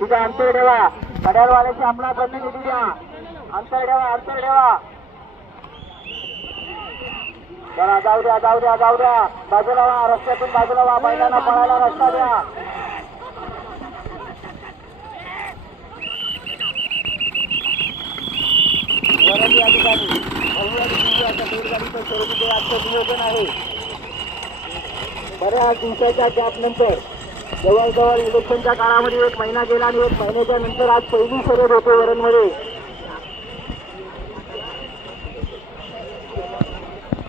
तिथे अंतर ठेवा. घड्याळवाल्याची अंमला कमी निधी द्या. अंतर ठेवा, अंतर ठेवा. चला जाऊ द्या, जाऊ द्या, जाऊ द्या. बाजूला व्हा, रस्त्यातून बाजूला व्हा. बैलांना पळायला रस्ता द्या. वरद या ठिकाणी बैलगाडीचं स्वरूपाचे आजचं नियोजन आहे. बऱ्याच दिवसाच्या गॅप नंतर जवळजवळ इलेक्शनच्या काळामध्ये 1 महिना गेला आणि 1 महिन्याच्या नंतर आज पहिली शर्यत होते वरणमध्ये.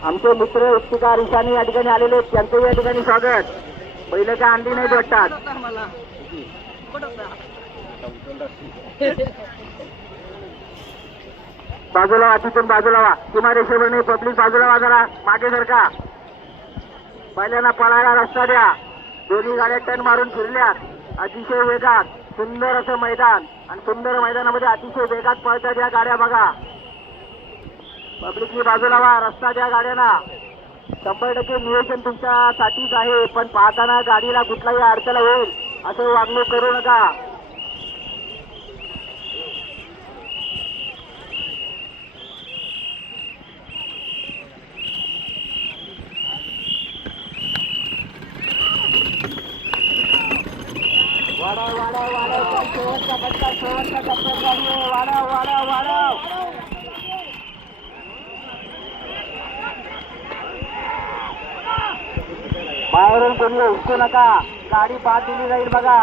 आमचे मित्र इफ्तिकार ईशानी या ठिकाणी आलेले, त्यांचं या ठिकाणी स्वागत. बैल काय अंडी नाही भेटतात. बाजूला वा, तिथून बाजूला वा. सीमारेषेवर नाही, पब्लिक बाजूला वा, जरा मागे सरका. बैलांना पळायला रस्ता द्या. दोन्ही गाड्या टर्न मारून फिरल्यात अतिशय वेगात. सुंदर असं मैदान आणि सुंदर मैदानामध्ये अतिशय वेगात पळतात या गाड्या बघा. पब्लिकनी बाजूला वा, रस्ता द्या गाड्यांना. 100% नियोजन तुमच्यासाठीच आहे, पण पाहताना गाडीला कुठलाही अडचण होईल असं वागणूक करू नका. वाढव वाढव वाढव, शेवटचा फटका, शेवटचा टप्प्यात गाडी आहे. वाढव वाढव वाढव. बाहेरून कोणी उठू नका. गाडी बाद दिली जाईल बघा.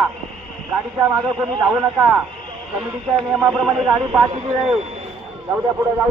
गाडीच्या मागे कोणी धावू नका. कमिटीच्या नियमाप्रमाणे गाडी बाद दिली जाईल. जाऊ द्या, पुढे जाऊ द्या.